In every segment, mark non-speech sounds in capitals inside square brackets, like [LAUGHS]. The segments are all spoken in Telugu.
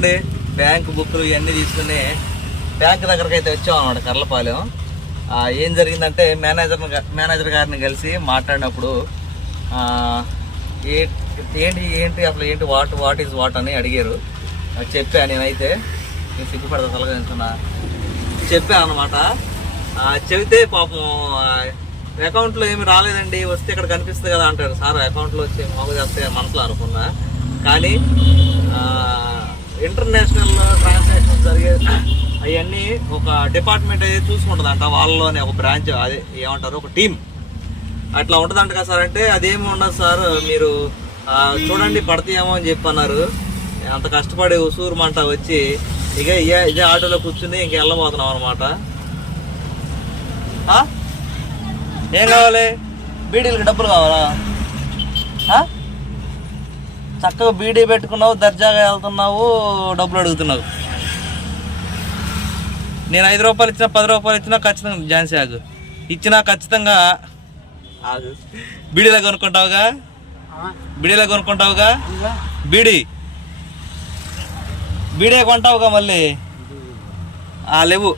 చూడండి బ్యాంక్ బుక్లు ఇవన్నీ తీసుకుని బ్యాంక్ దగ్గరకు అయితే వచ్చాం అనమాట కర్లపాలెం ఏం జరిగిందంటే మేనేజర్ మేనేజర్ గారిని కలిసి మాట్లాడినప్పుడు ఏ ఏంటి ఏంటి అసలు ఏంటి వాట్ వాట్ ఈజ్ వాట్ అని అడిగారు. చెప్పా నేనైతే నేను సిగ్గుపడతా తలగా చెప్పా అనమాట చెబితే పాపం అకౌంట్లో ఏమి రాలేదండి వస్తే ఇక్కడ కనిపిస్తుంది కదా అంటారు. సార్ అకౌంట్లో వచ్చి మాకు వస్తే మనసులో అనుకున్నా. కానీ ఇంటర్నేషనల్ ట్రాన్సాక్షన్ జరిగే అవన్నీ ఒక డిపార్ట్మెంట్ అయితే చూసుకుంటుందంట. వాళ్ళలోనే ఒక బ్రాంచ్ అదే ఏమంటారు? ఒక టీం అట్లా ఉంటుందంట కదా సార్. అంటే అదేమి ఉండదు సార్. మీరు చూడండి పడతాయేమో అని చెప్పి అన్నారు. అంత కష్టపడి ఉసూరు మంట వచ్చి ఇక ఇదే ఆటోలో కూర్చుని ఇంక వెళ్ళబోతున్నాం అనమాట ఏం కావాలి? బీడీలకి డబ్బులు కావాలా? చక్కగా బీడీ పెట్టుకున్నావు దర్జాగా వెళ్తున్నావు డబ్బులు అడుగుతున్నావు. నేను ఐదు రూపాయలు ఇచ్చినా పది రూపాయలు ఇచ్చినా ఖచ్చితంగా ఝాన్సీ ఆగు. ఇచ్చినా ఖచ్చితంగా ఆగు. బీడీలో కొనుక్కుంటావుగా? బీడీలో కొనుక్కుంటావుగా? బీడీ. బీడీ కొంటావుగా మళ్ళీ? ఆ, లేవు.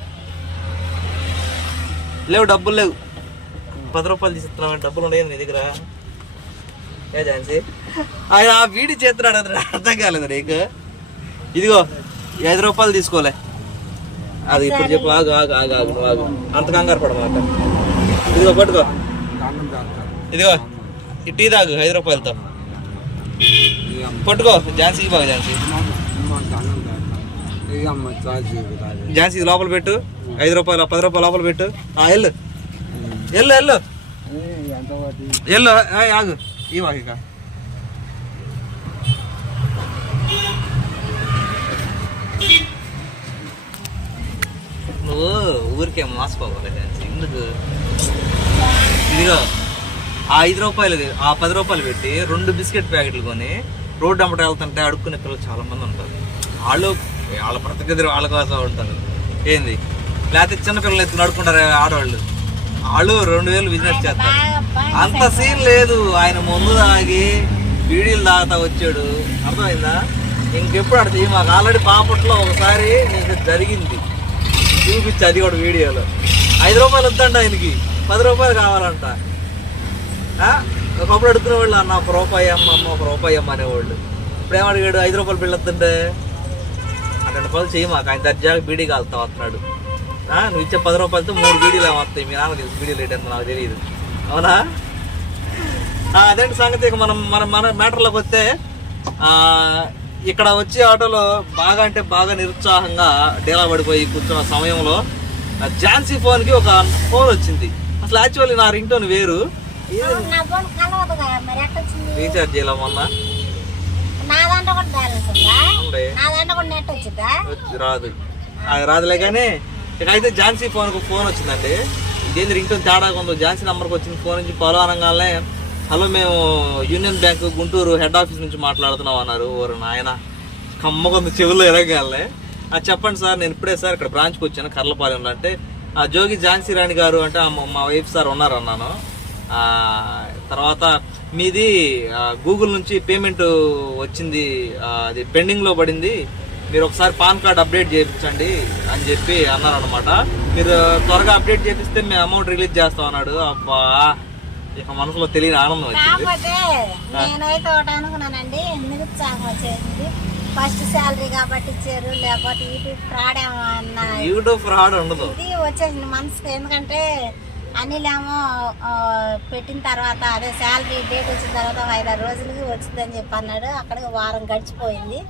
లేవు డబ్బులు లేవు. పది రూపాయలు తీసుకున్నావు? డబ్బులు ఉన్నాయి నీ దగ్గర? ఏ ఝాన్సీ? ఆయన ఆ వీడి చేస్తున్నాడు అది అర్థం కాలేదు నీకు. ఇదిగో ఐదు రూపాయలు తీసుకోలే. అది ఇప్పుడు చెప్పు ఆగు ఆగు ఆగు ఆగు ఆగు. అంత కంగారు పడమాట ఇదిగో పట్టుకో. ఇదిగో ఈ టీ తాగు ఐదు రూపాయలతో. పట్టుకో ఝాన్సీ బాగా ఝాన్సీ. ఝాన్సీ లోపల పెట్టు. ఐదు రూపాయలు పది రూపాయలు లోపల పెట్టు. వెళ్ళు. వెళ్ళు వెళ్ళు. ఏయ్, ఆగు. ఇవా నువ్వు ఊరికే మోసపోవాలి. ఎందుకు? ఇదిగో ఆ ఐదు రూపాయలు ఆ పది రూపాయలు పెట్టి రెండు బిస్కెట్ ప్యాకెట్లు కొని రోడ్డు అమ్మట వెళ్తుంటే అడుక్కునే పిల్లలు చాలా మంది ఉంటారు. వాళ్ళు వాళ్ళ బ్రతకదిరి వాళ్ళ కోసం ఉంటారు. ఏంది? లేకపోతే చిన్న పిల్లలు ఎత్తుకుని అడుక్కుంటారు ఆడవాళ్ళు. వాళ్ళు రెండు వేలు బిజినెస్ చేస్తారు. అంత సీన్ లేదు. ఆయన ముందు తాగి బీడీలు తాగుతా వచ్చాడు. అర్థమైందా? ఇంకెప్పుడు అడితే మాకు ఆల్రెడీ పాపట్లో ఒకసారి నీకు జరిగింది. చూపించి అది కూడా వీడియోలో. ఐదు రూపాయలు వద్దంట ఆయనకి. పది రూపాయలు కావాలంట. ఒకప్పుడు అడుగుతున్న వాళ్ళు అన్న ఒక రూపాయి అమ్మ అమ్మ ఒక రూపాయి అమ్మ అనేవాళ్ళు. ఇప్పుడు ఏమడిగాడు ఐదు రూపాయలు బిల్లు వద్దంటే? అక్కడ పనులు చేయి ఆయన దర్జాగా బీడీ కాలుతా వస్తున్నాడు. నువ్వు ఇచ్చే పది రూపాయలతో మూడు బీడీలు ఏమొస్తాయి మీ నాన్న తెలుసు బీడీలు రేట్ ఎంత నాకు తెలియదు. అవునా? అదేంటి సంగతి? మనం మన మన మ్యాటర్లోకి వస్తే ఇక్కడ వచ్చే ఆటోలో బాగా అంటే బాగా నిరుత్సాహంగా డేలా పడిపోయి కూర్చున్న సమయంలో ఝాన్సీ ఫోన్కి ఒక ఫోన్ వచ్చింది. అసలు యాక్చువల్లీ నా రింగ్ టోన్ వేరు రీఛార్జ్ చేయాల మొన్న రాదు. అది రాదులే కానీ ఇక అయితే ఝాన్సీ ఫోన్కు ఫోన్ వచ్చిందండి. ఇదేంది రింగ్ టోన్ తేడా ఉందో? ఝాన్సీ నెంబర్కి వచ్చింది ఫోన్ నుంచి ఫాలో అనగానే హలో మేము union bank Guntur head office నుంచి మాట్లాడుతున్నాం అన్నారు ఓరు నాయన. కమ్మకొంది చెవుల్లో ఎరగాలే. అది చెప్పండి సార్ నేను ఇప్పుడే సార్ ఇక్కడ బ్రాంచ్కి వచ్చాను కర్లపాలెంలో. అంటే ఆ జోగి ఝాన్సీ రాణి గారు అంటే మా- వైఫ్ సార్ ఉన్నారు అన్నాను. తర్వాత మీది గూగుల్ నుంచి పేమెంట్ వచ్చింది అది పెండింగ్లో పడింది. మీరు ఒకసారి పాన్ కార్డ్ అప్డేట్ చేయించండి అని చెప్పి అన్నారు అనమాట మీరు త్వరగా అప్డేట్ చేపిస్తే మేము అమౌంట్ రిలీజ్ చేస్తాం అన్నాడు. అబ్బా ఇక మనసులో తెలియని ఆనందం వచ్చింది. కాకపోతే నేనైతే ఒకటి అనుకున్నానండి నిరుత్సాహం వచ్చేసింది? ఫస్ట్ శాలరీ కాబట్టి ఇచ్చారు లేకపోతే ఇది ఫ్రాడ్ ఏమో అన్న యూట్యూబ్ ఫ్రాడ్ ఉండదు. ఇది వచ్చేసింది మనసుకు ఎందుకంటే అనిల్ ఏమో పెట్టిన తర్వాత అదే శాలరీ డేట్ వచ్చిన తర్వాత ఐదారు రోజులకి వచ్చిందని చెప్పి అన్నాడు. అక్కడికి వారం గడిచిపోయింది.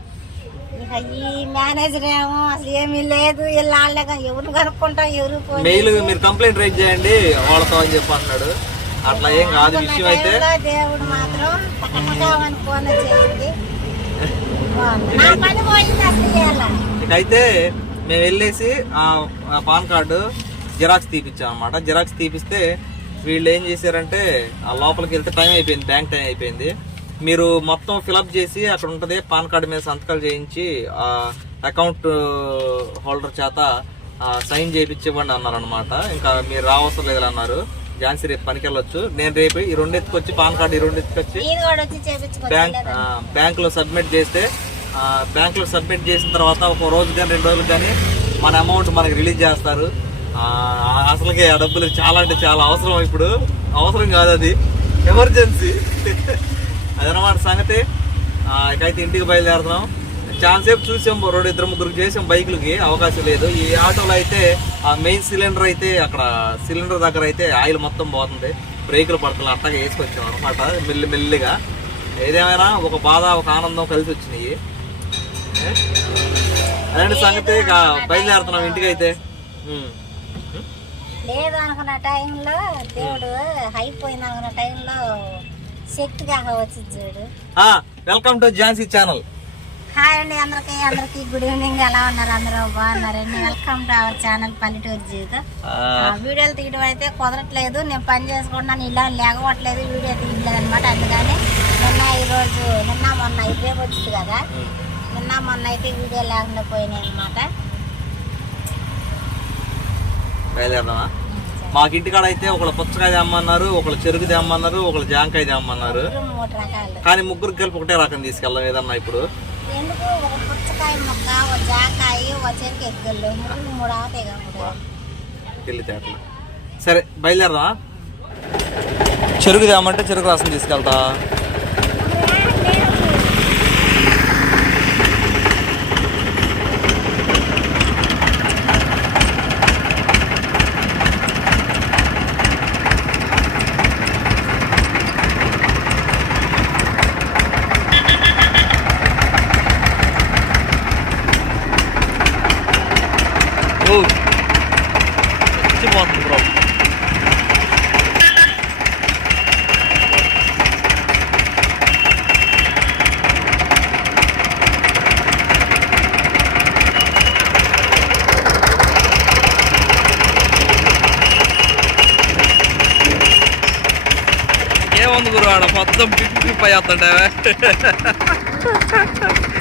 ఇక ఈ మేనేజర్ ఏమో అసలు ఏమీ లేదు వీళ్ళు వాళ్ళే ఎవరు కనుక్కుంటాం ఎవరు పోయి మెయిల్ మీరు కంప్లైంట్ రైజ్ చేయండి వాళ్ళతో అని చెప్పి అన్నాడు. అట్లా ఏం కాదు విషయం అయితే. దేవుడు మాత్రం ఇకైతే మేము వెళ్ళేసి ఆ పాన్ కార్డు జిరాక్స్ తీపిచ్చాం అనమాట జిరాక్స్ తీపిస్తే వీళ్ళు ఏం చేశారంటే ఆ లోపలికి వెళ్తే టైం అయిపోయింది బ్యాంక్ టైం అయిపోయింది. మీరు మొత్తం ఫిలప్ చేసి అక్కడ ఉంటుంది పాన్ కార్డు మీద సంతకాలు చేయించి ఆ అకౌంట్ హోల్డర్ చేత సైన్ చేయించి ఇవ్వండి అన్నారు అనమాట ఇంకా మీరు రావసరం లేదు అన్నారు ఝాన్సీ రేపు పనికి వెళ్ళొచ్చు నేను రేపు ఈ రెండు ఎత్తుకొచ్చి పాన్ కార్డు ఈ రెండు ఎత్తుకొచ్చి బ్యాంక్ బ్యాంక్లో సబ్మిట్ చేస్తే బ్యాంకులో సబ్మిట్ చేసిన తర్వాత ఒక రోజు కానీ రెండు రోజులు కానీ మన అమౌంట్ మనకి రిలీజ్ చేస్తారు. అసలుకి ఆ డబ్బులు చాలా అంటే చాలా అవసరం ఇప్పుడు. అవసరం కాదు అది. ఎమర్జెన్సీ అదనమాట సంగతి. ఇకైతే ఇంటికి బయలుదేరుతున్నాం. చాలా సేపు చూసాం రెండు ఇద్దరు ముగ్గురు చేసాం బైకులకి. అవకాశం లేదు. ఈ ఆటోలో అయితే ఆ మెయిన్ సిలిండర్ అయితే అక్కడ సిలిండర్ దగ్గర అయితే ఆయిల్ మొత్తం పోతుంది. బ్రేకులు పడుతుంది అట్టగా వేసుకొచ్చాం అనమాట మెల్లి మెల్లిగా. ఏదేమైనా ఒక బాధ ఒక ఆనందం కలిసి వచ్చినాయి? అదండి సంగతి? ఇక బయలుదేరుతున్నాం ఇంటికి అయితే. లేదు అనుకున్న టైంలో దేవుడు అయిపోయింది అనుకున్న టైంలో శక్తిగా వచ్చింది చూడు. Welcome to Jhansi channel. Hi అండి అందరికి అందరికి గుడ్ ఈవినింగ్. ఎలా ఉన్నారు అందరూ? బాగున్నారండి వెల్కమ్ టు అవర్ ఛానల్ పల్లెటూరు జీవితం. వీడియోలు తీయడం అయితే కుదరట్లేదు. నేను పని చేసుకుంటున్నాను. ఇలా లేకపోవట్లేదు వీడియో తీయట్లేదు అనమాట అందుకని నిన్న ఈరోజు నిన్న మొన్న ఇదే వచ్చింది కదా. నిన్న మొన్న అయితే వీడియో లేకుండా పోయినాయి అనమాట మాకు ఇంటికాడ అయితే ఒకళ్ళు పుచ్చకాయ తెమ్మన్నారు ఒకళ్ళు చెరుకు తెమ్మన్నారు ఒకళ్ళు జాంకాయ తెమ్మన్నారు. కానీ ముగ్గురు కలిపి ఒకటే రకం తీసుకెళ్దాం ఏదన్నా ఇప్పుడు. ఎందుకు ఒక పుచ్చకాయ మొక్క ఒక జాకాయ ఒక చెరుకు ఎగ్గులు ముందు మూడు అవుతాయి కదా తెలివితేటలు సరే బయలుదేరదా? చెరుకు తేమంటే చెరుకు రసం తీసుకెళ్తా. ఏముంది గురు ఆడ మొత్తం పిప్పి పిప్పి [LAUGHS]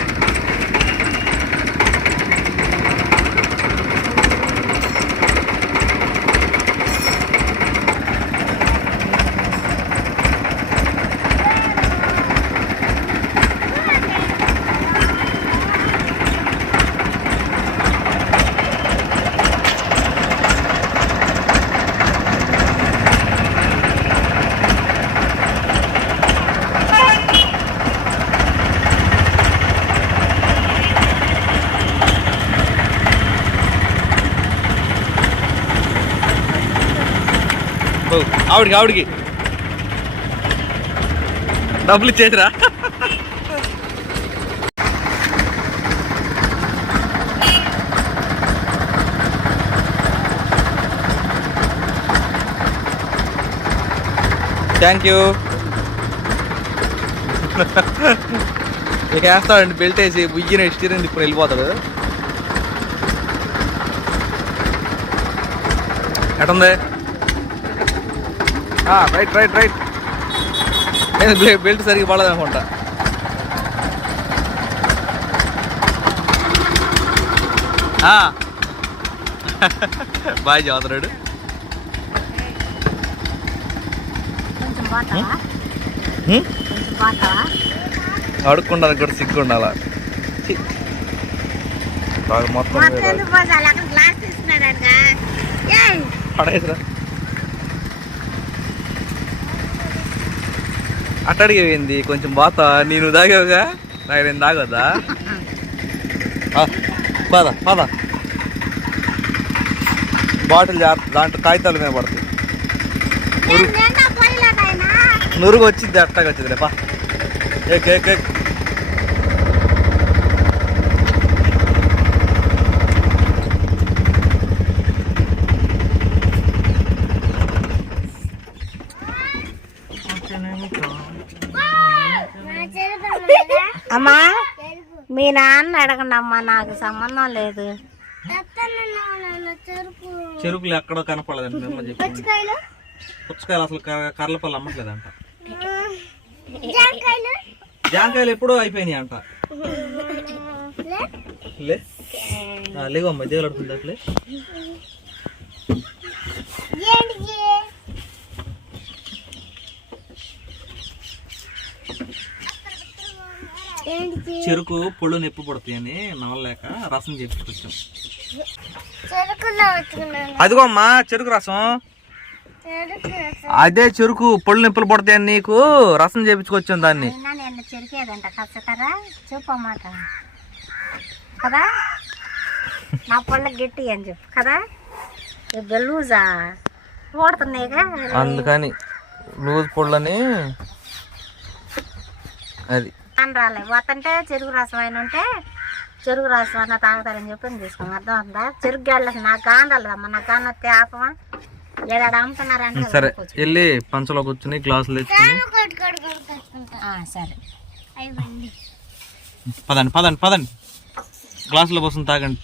ఆవిడికి ఆవిడికి. డబ్బులు ఇచ్చేసిరా. థ్యాంక్ యూ ఇక వేస్తాడండి బెల్ట్ వేసి బుయ్యిన స్టీరింగ్ ఇప్పుడు వెళ్ళిపోతాడు. ఎటుంది? రైట్ రైట్ రైట్ నేను బె- బెల్ట్ సరిగ్గా పడదు అనుకుంటా బాయ్ చదువుతున్నాడు కొంచెం బాగుంటావా కొంచెం బాగుంటావా అడుక్కుండానికి కూడా సిగ్గు ఉండాల ఛీ. బాగా మొత్తం మొత్తం ఎందుకు పోతాలి అక్కడ గ్లాస్ తీసుకున్నాడు అనగా పడేసిరా అట్టడికి పోయింది కొంచెం బాత నేను తాగావుగా? నాకు నేను తాగొద్దా? పద పద. బాటిల్ జాగ్రత్త దాంట్లో కాగితాల మీద పడుతుంది నురుగు. వచ్చింది అట్టగా వచ్చింది లేపా ఏక్ ఏక్ ఏక్ అమ్మా మీ నాన్న అడగండి అమ్మా నాకు సంబంధం లేదు. చెరుకులు ఎక్కడో మిమ్మల్ని చెప్పి. పుచ్చకాయలు? అసలు కర్ర- కర్రలపల్లి అమ్మట్లేదంట. జాంకాయలు? ఎప్పుడో అయిపోయినాయి అంట లేవమ్మా దేవుడు అడుగుతుంది అట్లే ఏంటి చెరుకు పొళ్ళు నొప్పి పడుతాయని నవలేక రసం చేపించుకొచ్చాం. అదిగో అమ్మా చెరుకు రసం. అదే చెరుకు పొళ్ళు నొప్పులు పడతాయని నీకు రసం చేపించుకొచ్చాం దాన్ని. కదా? నా పళ్ళ గట్టి అని చెప్పు కదా? ఓడుతున్నాయిగా అందుకని లూజ్ పొళ్ళని అది అని రాలే. పోతుంటే చెరుకు రసం అయిన ఉంటే చెరుకు రసం అన్న తాగుతారని చెప్పి తీసుకోం అర్థం అవుతుందా చెరుకు గాలి నాకు కాండాలమ్మా నాకు కాని వస్తే ఆపమా ఏడాడు అమ్ముతున్నారంటే సరే వెళ్ళి పంచలో కూర్చుని గ్లాసులు తెచ్చుకుని సరే. పదండి పదండి పదండి. గ్లాసులో పోసుకుని తాగండి.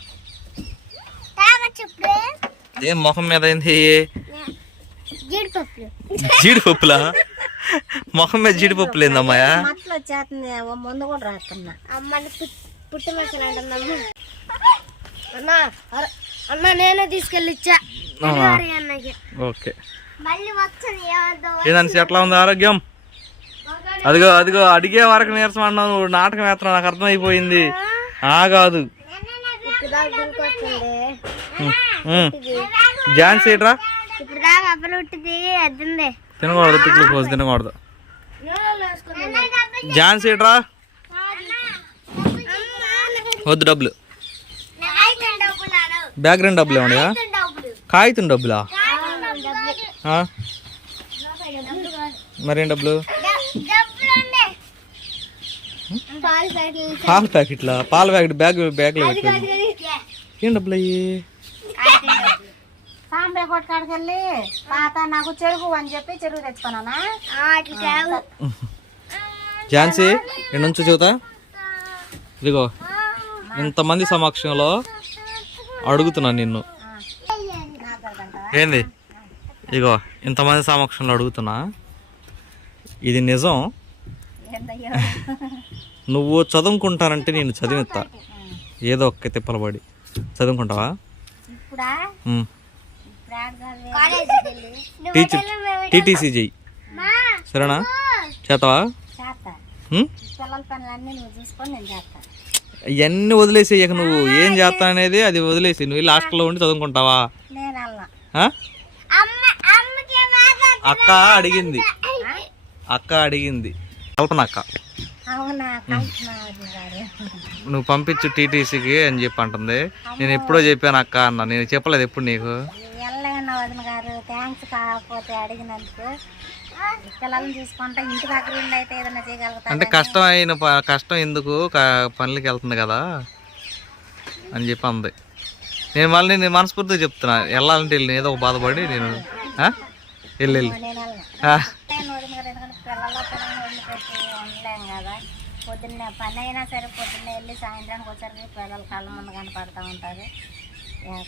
ఏం ముఖం మీద అయింది? జీడిపప్పులు? ముఖం మీద జీడిపప్పులు ఏందమ్మాయా మట్లు వచ్చేస్తుంది. ఓ ముందు కూడా రాస్తున్నా అమ్మని పుట్టి మసలు అంటుందమ్మ అన్న అర- అన్న నేనే తీసుకెళ్ళి ఇచ్చా. హరి అన్నకి ఓకే. మళ్ళీ వస్తుంది ఏమద్దు ఏదని ఎట్లా ఉంది ఆరోగ్యం? అదిగో అదిగో అడిగే వరకు నీరసం అన్నావు. నువ్వు నాటకం వేస్తున్నావు నాకు అర్థమైపోయింది. ఆ. కాదు. ఝాన్సీ తినకూడదు కోసి తినకూడదు. ఝాన్సీ ఏట్రా వద్దు డబ్బులు. బ్యాక్గ్రౌండ్ డబ్బులు ఏమన్నా కాగితం డబ్బులా? మరేం డబ్బులు? పాలు ప్యాకెట్లు? పాల ప్యాకెట్ బ్యాగ్ బ్యాగ్లో పెట్టాను. ఏం డబ్బులు అయ్యి సాంబే కొట్టుకాడికి వెళ్ళి తాత నాకు చెరుకు అని చెప్పి చెరుకు తెచ్చుకున్నానా? ఝాన్సీ నేను నుంచి చూతా. ఇదిగో ఇంతమంది సమక్షంలో అడుగుతున్నా నిన్ను. ఏంది? ఇగో ఇంతమంది సమక్షంలో అడుగుతున్నా. ఇది నిజం. నువ్వు చదువుకుంటానంటే నేను చదివిస్తా. ఏదో ఒక్క తిప్పలబడి చదువుకుంటావా? టీచర్ టీటీసీ చెయ్యి. సరేనా? ఉమ్? పిల్లల పనులన్నీ నువ్వు చూసుకొని నేను చేస్తా ఇవన్నీ వదిలేసి ఇక నువ్వు ఏం చేస్తా అనేది అది వదిలేసి నువ్వు వెళ్ళి హాస్టల్లో ఉండి చదువుకుంటావా? నేను ఆ? అక్క అడిగింది. అక్క అడిగింది. కల్పన అక్క. అవునా కల్పన గారు. నువ్వు పంపించు టీటీసీకి అని చెప్పి అంటుంది. నేను ఎప్పుడో చెప్పాను అక్క అన్న. నేను చెప్పలేదు ఎప్పుడు నీకు. వెళ్ళలేను వదిన గారు థ్యాంక్స్ కాకపోతే అడిగినందుకు. పిల్లల్ని చూసుకుంటా ఇంటి దగ్గర ఉండి అయితే ఏదైనా చేయగలుగుతా అంటే కష్టం అయిన కష్టం ఎందుకు? పనులకి వెళ్తుంది కదా అని చెప్పి అంది. నేను మళ్ళీ నేను మనస్ఫూర్తిగా చెప్తున్నా. వెళ్ళాలంటే వెళ్ళి ఏదో ఒక బాధపడి నేను? వెళ్ళి వెళ్ళి. పొద్దున్నే పని అయినా సరే పొద్దున్నే వెళ్ళి సాయంత్రానికి వచ్చరికి పిల్లలు కళ్ళ ముందు కనపడతా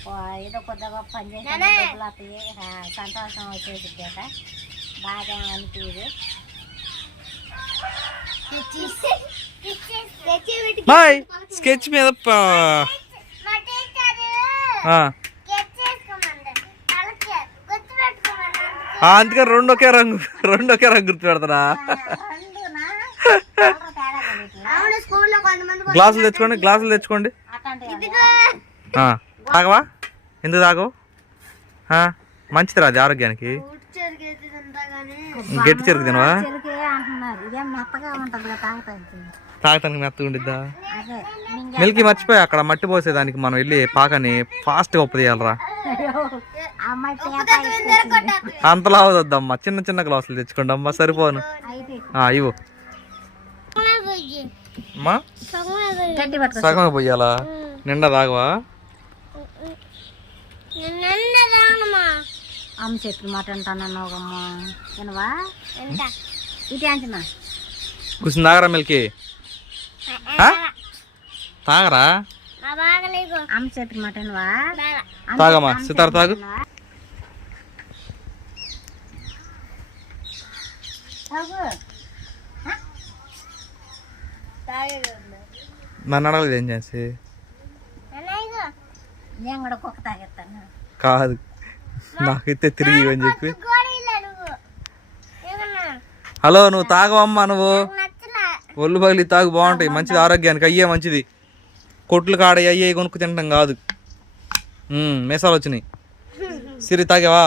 కొ- ఏదో కొద్దిగా పని చేసి సంతోషం వచ్చేసి బాగా అనిపించదు బాయ్. స్కెచ్ మీద అందుకే రెండు ఒకే రంగు రెండు ఒకే రంగు గుర్తు పెడతారా గ్లాసులు తెచ్చుకోండి గ్లాసులు తెచ్చుకోండి. తాగవా? ఎందుకు తాగవు? మంచిది రాదు ఆరోగ్యానికి. గట్టి చెరుకు తినవా? చెరుకే అంటున్నారు. ఇదేం మెత్తగా ఉంటుంది కదా తాగుతానికి తాగటానికి మెత్తగా ఉండిద్దా? మిల్కి మర్చిపోయి? అక్కడ మట్టి పోసేదానికి మనం వెళ్ళి పాకని ఫాస్ట్గా ఉప్పు తీయాలరా. అమ్మాయి పేప ఇస్తుంది. అంతలా అవద్దమ్మా చిన్న చిన్న గ్లాసులు తెచ్చుకోండి అమ్మా సరిపోను. ఇవ్వు. అమ్మా? గడ్డి పట్టుకో సగం పోయాలా? నిండా తాగవా? అమ్మ చెట్లు మాట అంటానన్నావుగమ్మ వినవా? ఇటు అంటున్నా కూర్చుని తాగరా మిల్కి? తాగరా? అమ్మ చెట్లు మాట వినవా? తాగమ్మా సితార తాగు. తాగు నన్ను అడగలేదు ఏం చేసి? నేను కూడా కుక్క తాగేస్తాను. కాదు. నాకైతే తిరిగి అని చెప్పి. హలో నువ్వు తాగవమ్మా నువ్వు. ఒళ్ళు పగిలి తాగు బాగుంటాయి. మంచిది ఆరోగ్యానికి అయ్యే మంచిది. కొట్లు కాడ అయ్యే కొనుక్కు తినడం కాదు. మీసాలు వచ్చినాయి. [LAUGHS] సిరి తాగావా?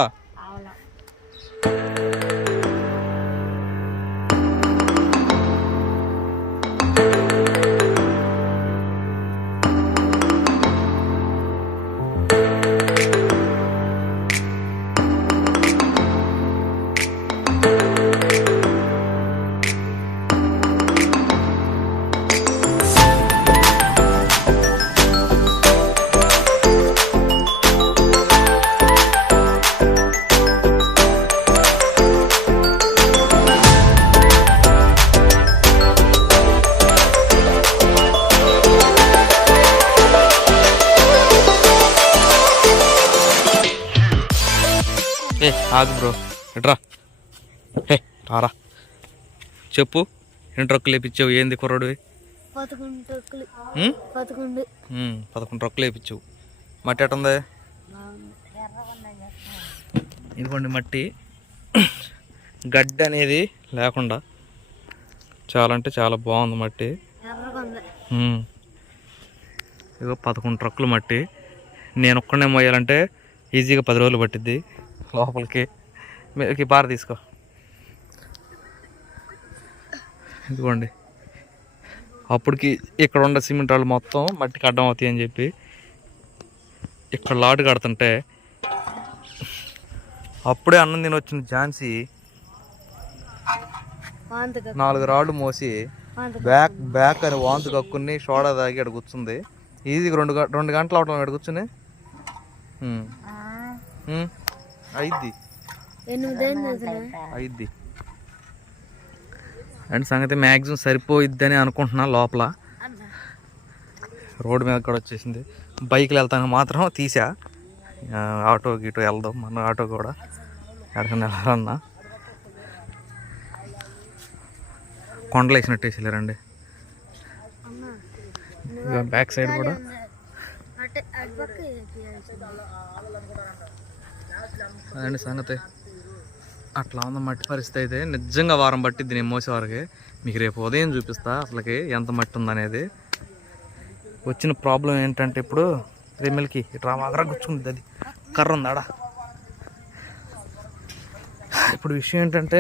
ఏ ఆగు బ్రో. ఎట్రా? హే రారా. చెప్పు. ఎన్ని ట్రక్కులు వేపించావు? ఏంది కుర్రోడివి? పదకొండు టొక్కులు ఉమ్? పదకొండు. ట్రక్కులు వేపించావు. మట్టి ఎట్టుంది? ఇదిగోండి మట్టి. గడ్డి అనేది లేకుండా చాలా అంటే చాలా బాగుంది మట్టి. ఉంది. ఇదిగో పదకొండు ట్రక్కులు మట్టి. నేను ఒక్కడనే మోయాలంటే ఈజీగా పది రోజులు పట్టిద్ది. లోపలికి మీదకి బార తీసుకో. ఇదిగోండి. అప్పటికి ఇక్కడ ఉండే సిమెంట్ రాళ్ళు మొత్తం మట్టికి అడ్డం అవుతాయి అని చెప్పి ఇక్కడ లాటు కడుతుంటే అప్పుడే అన్నం తిని వచ్చిన ఝాన్సీ నాలుగు రాళ్ళు మోసి బ్యాక్ బ్యాక్ అని వాంతు కక్కుని సోడా తాగి అక్కడ కూర్చుంది. ఈజీగా రెండు రెండు గంటలు అవటం ఇక్కడ కూర్చుని. అయిద్ది అయిద్ది అండ్ సంగతి మ్యాక్సిమం సరిపోయిద్దని అనుకుంటున్నా లోపల. రోడ్డు మీద కూడా వచ్చేసింది. బైక్లు వెళ్తాను మాత్రం తీసా. ఆటో గీటో వెళ్దాం మన ఆటో కూడా. ఎక్కడికైనా వెళ్ళాలన్నా. కొండలు వేసినట్టు వేసేలేరండి. బ్యాక్ సైడ్ కూడా అటే అటు పక్క వేపియాల్సింది. అదండి సంగతి అట్లా ఉంది మట్టి పరిస్థితి అయితే నిజంగా వారం పట్టిద్ది నేను మోసేవారికి మీకు రేపు ఉదయం చూపిస్తా అసలుకి ఎంత మట్టి ఉందనేది. వచ్చిన ప్రాబ్లం ఏంటంటే ఇప్పుడు రెమ్మెల్కి ఇట్లా మాత్రం గుచ్చుకుంది అది. కర్ర ఉంది ఇప్పుడు విషయం ఏంటంటే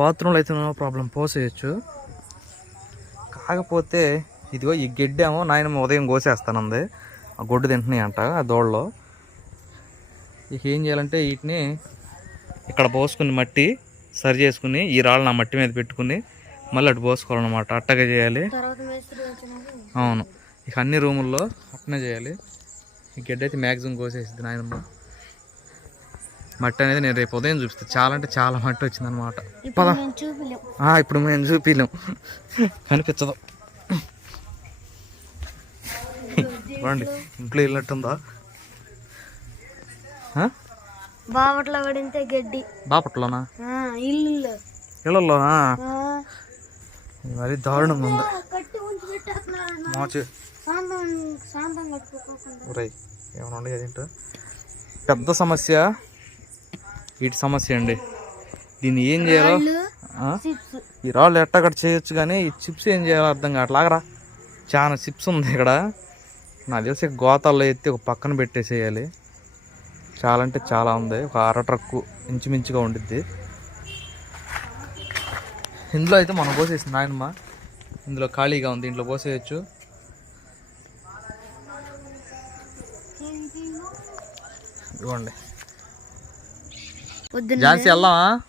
బాత్రూంలో అయితే నో ప్రాబ్లం పోసేయచ్చు. కాకపోతే ఇదిగో ఈ గెడ్డేమో నాయనమ్మ ఉదయం కోసేస్తానంది. ఆ గొడ్డు తింటున్నాయి అంట ఆ దోళ్ళలో. ఇక ఏం చేయాలంటే వీటిని ఇక్కడ పోసుకుని మట్టి సరి చేసుకుని ఈ రాళ్ళని ఆ మట్టి మీద పెట్టుకుని మళ్ళీ అటు పోసుకోవాలన్నమాట. అట్టగా చేయాలి. అవును. ఇక అన్ని రూముల్లో అట్టనే చేయాలి. ఈ గడ్డ అయితే మ్యాక్సిమం కోసేసింది నాయనమ్మ. మట్టి అనేది నేను రేపు ఉదయం చూపిస్తాను చాలా అంటే చాలా మట్టి వచ్చింది అనమాట ఇప్పుడు మేము చూపిలేం. ఇప్పుడు మేము చూపిలేం. కనిపించదు. చూడండి ఇంట్లో వెళ్ళినట్టుందా? పడింతే గడ్డి. బాపట్లోనా? ఇల్లు ఇళ్ళల్లోనా? మరి దారుణంగా ఉంది. మోచి. ఏమైనా ఉండే అదేంటో? పెద్ద సమస్య. వీటి సమస్య అండి. దీన్ని ఏం చేయాలో? ఈ రాళ్ళు ఎట్టగడ చేయొచ్చు కానీ ఈ చిప్స్ ఏం చేయాలో అర్థం కావట్లాగరా చాలా చిప్స్ ఉంది ఇక్కడ. నాకు తెలిసి గోతాల్లో ఎత్తి ఒక పక్కన పెట్టేసేయాలి. చాలా అంటే చాలా ఉంది. ఒక అర ట్రక్కు ఇంచుమించుగా ఉండిద్ది. ఇందులో అయితే మనం పోసేసింది నాయనమ్మ. ఇందులో ఖాళీగా ఉంది. ఇంట్లో పోసేయచ్చు. ఇవ్వండి ఝాన్సీ వెళ్దామా?